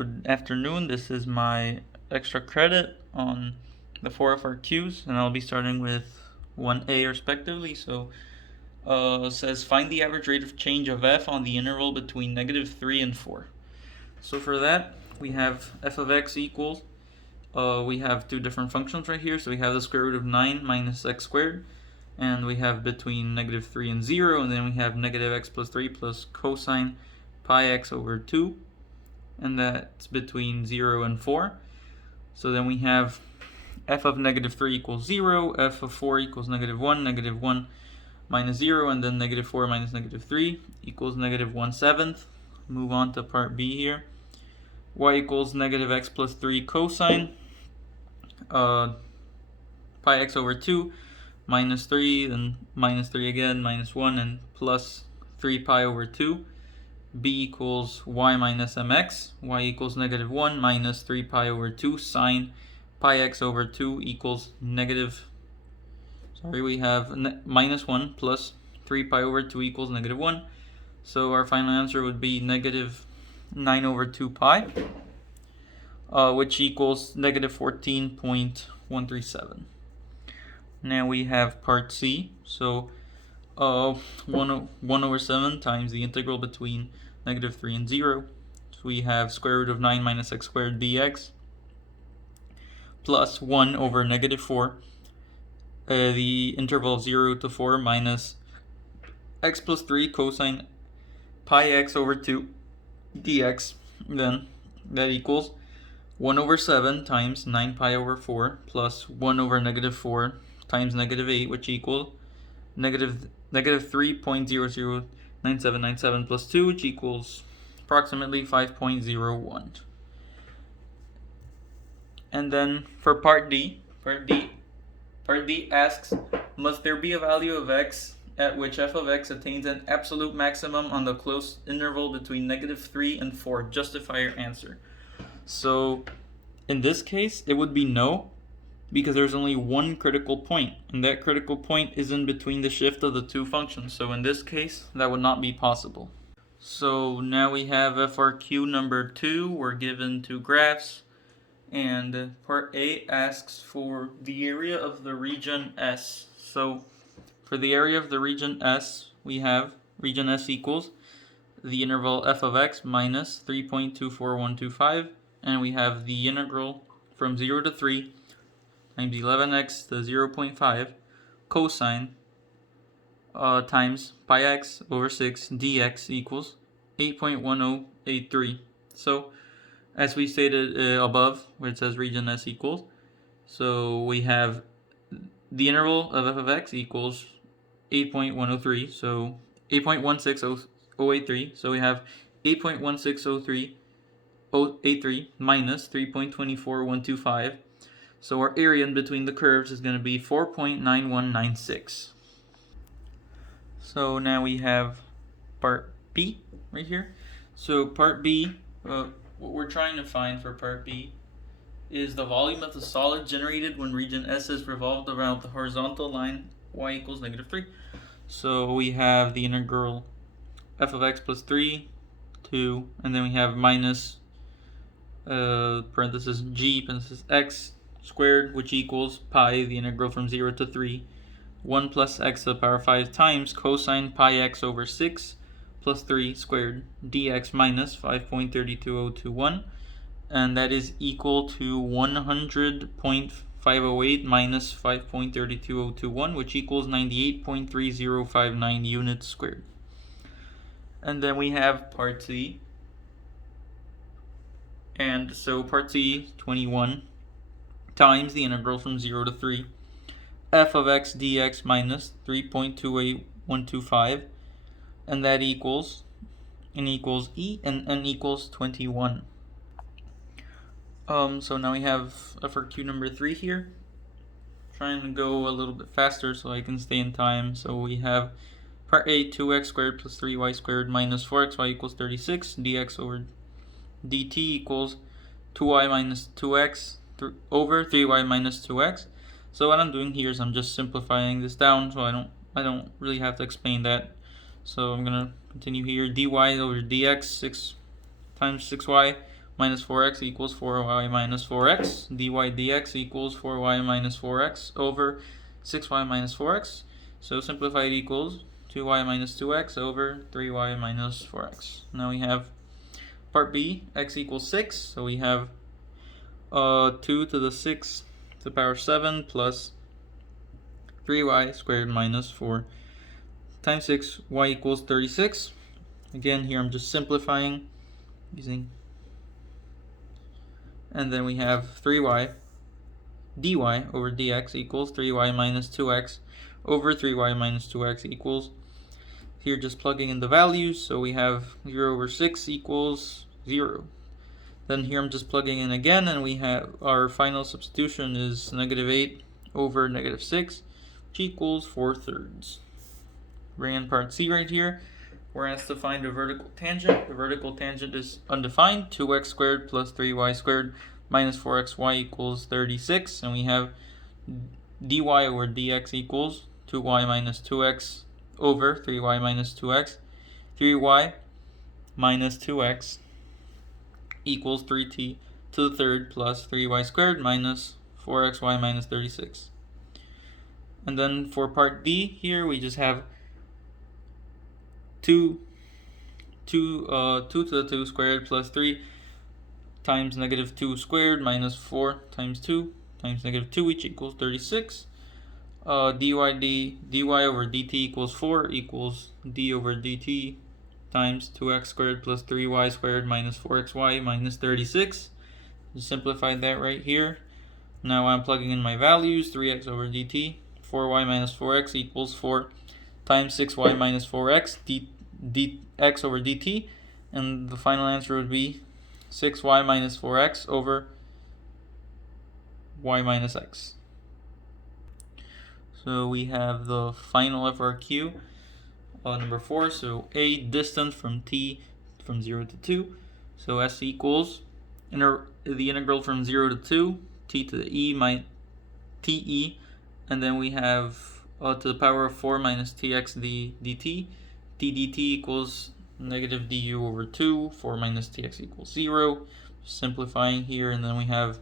Good afternoon. This is my extra credit on the 4 FRQs, and I'll be starting with 1A respectively. So it says find the average rate of change of f on the interval between -3 and 4. So for that, we have f of x equals, we have two different functions right here. So we have the square root of 9 minus x squared, and we have between -3 and 0, and then we have -x plus 3 plus cosine pi x over 2. And that's between 0 and 4. So then we have f of -3 equals 0, f of 4 equals -1 minus 0, and then -4 minus -3 equals -1/7. Move on to part B here. Y equals -x plus 3 cosine pi x over 2 minus 3, then minus 3 again, minus 1, and plus 3 pi over 2. B equals y minus mx, y equals -1 minus 3 pi over 2 sine pi x over 2 equals we have minus 1 plus 3 pi over 2 equals -1. So our final answer would be -9 over 2 pi, which equals -14.137. Now we have part C. So 1 over 7 times the integral between -3 and 0. So we have square root of 9 minus x squared dx plus 1 over -4, the interval of 0 to 4 minus x plus 3 cosine pi x over 2 dx. Then that equals 1 over 7 times 9 pi over 4 plus 1 over -4 times -8, which equals -3.009797 plus 2, which equals approximately 5.01. And then for part D asks, must there be a value of x at which f of x attains an absolute maximum on the closed interval between -3 and 4? Justify your answer. So in this case, it would be no, because there's only one critical point, and that critical point is in between the shift of the two functions. So in this case, that would not be possible. So now we have FRQ number 2. We're given two graphs, and part A asks for the area of the region S. So for the area of the region S, we have region S equals the interval f of x minus 3.24125, and we have the integral from 0 to 3 times 11x to 0.5 cosine times pi x over 6 dx equals 8.1083. So as we stated above, where it says region S equals, so we have the interval of f of x equals 8.103, so 8.16083. So we have 8.16083 minus 3.24125. So our area in between the curves is going to be 4.9196. So now we have part B right here. So part B, what we're trying to find for part B is the volume of the solid generated when region S is revolved around the horizontal line y equals -3. So we have the integral f of x plus 3, 2, and then we have minus parenthesis g parenthesis x squared, which equals pi, the integral from 0 to 3, 1 plus x to the power 5 times cosine pi x over 6 plus 3 squared dx minus 5.32021, and that is equal to 100.508 minus 5.32021, which equals 98.3059 units squared. And then we have part C, and so part C 21 times the integral from 0 to 3 f of x dx minus 3.28125, and that equals n equals 21. So now we have FRQ number 3 here. Trying to go a little bit faster so I can stay in time. So we have part A, 2x squared plus 3y squared minus 4xy equals 36, dx over dt equals 2y minus 2x over 3y minus 2x. So what I'm doing here is I'm just simplifying this down, so I don't really have to explain that. So I'm gonna continue here. dy over dx 6 times 6y minus 4x equals 4y minus 4x. dy dx equals 4y minus 4x over 6y minus 4x. So simplified equals 2y minus 2x over 3y minus 4x. Now we have part B, x equals 6. So we have 2 to the 6 to the power 7 plus 3y squared minus 4 times 6, y equals 36. Again, here I'm just simplifying using, and then we have 3y dy over dx equals 3y minus 2x over 3y minus 2x equals, here just plugging in the values, so we have 0 over 6 equals 0. Then here I'm just plugging in again, and we have our final substitution is negative 8 over negative 6, which equals 4/3. Bring in part C right here. We're asked to find the vertical tangent. The vertical tangent is undefined, 2x squared plus 3y squared minus 4xy equals 36, and we have dy over dx equals 2y minus 2x over 3y minus 2x. 3y minus 2x equals 3t to the third plus 3y squared minus 4xy minus 36. And then for part D here, we just have 2 to the 2 squared plus 3 times negative 2 squared minus 4 times 2 times negative 2, which equals 36. dy over dt equals 4 equals d over dt times 2x squared plus 3y squared minus 4xy minus 36. Just simplified that right here. Now I'm plugging in my values, 3x over dt, 4y minus 4x equals 4 times 6y minus 4x dx over dt, and the final answer would be 6y minus 4x over y minus x. So we have the final FRQ, number 4. So a distance from t from 0 to 2. So s equals the integral from 0 to 2, t to the e minus te, and then we have to the power of 4 minus tx dt. d dt equals negative du over 2, 4 minus tx equals 0. Simplifying here, and then we have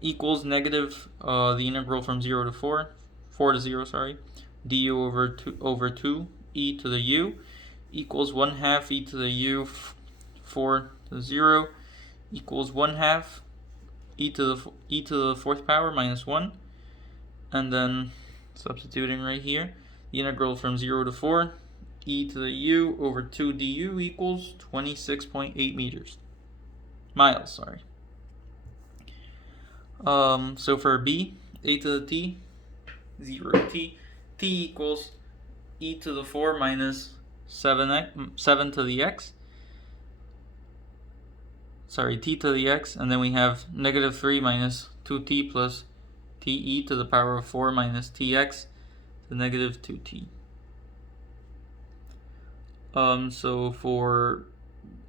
equals negative the integral from 0 to 4 to 0, sorry, du over 2 e to the u equals 1/2 e to the u 4 to 0 equals 1/2 e to the fourth power minus 1. And then substituting right here, the integral from 0 to 4 e to the u over 2 du equals 26.8 miles, sorry. So for b, a to the t, 0 to t equals e to the 4 minus 7 to the x, sorry, t to the x, and then we have negative 3 minus 2t plus te to the power of 4 minus tx to negative 2t. So for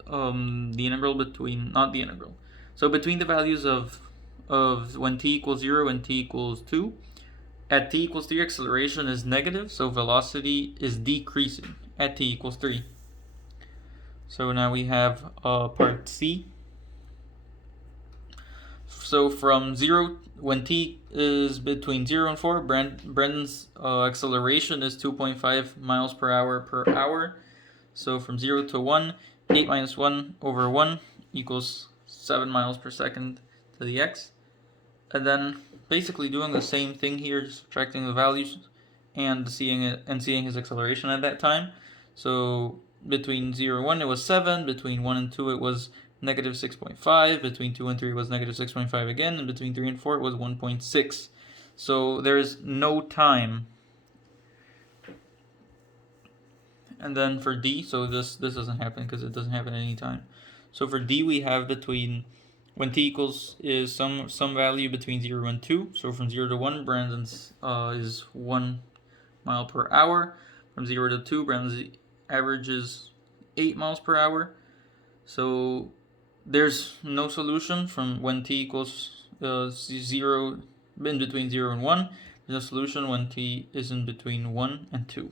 the integral between, not the integral, so between the values of when t equals 0 and t equals 2, at t equals 3 acceleration is negative, so velocity is decreasing at t equals 3. So now we have part C. So from 0, when t is between 0 and 4, Brendan's acceleration is 2.5 miles per hour. So from 0 to 1, 8 minus 1 over 1 equals 7 miles per second to the x. And then basically doing the same thing here, just subtracting the values and seeing his acceleration at that time. So between 0 and 1 it was 7, between 1 and 2 it was negative 6.5, between 2 and 3 was negative 6.5 again, and between 3 and 4 it was 1.6. So there is no time. And then for D, so this doesn't happen because it doesn't happen at any time. So for D we have between, when t equals is some value between 0 and 2. So from 0 to 1, Brandon's is 1 mile per hour. From 0 to 2, Brandon's average is 8 miles per hour. So there's no solution from when t equals 0, in between 0 and 1. There's no solution when t is in between 1 and 2.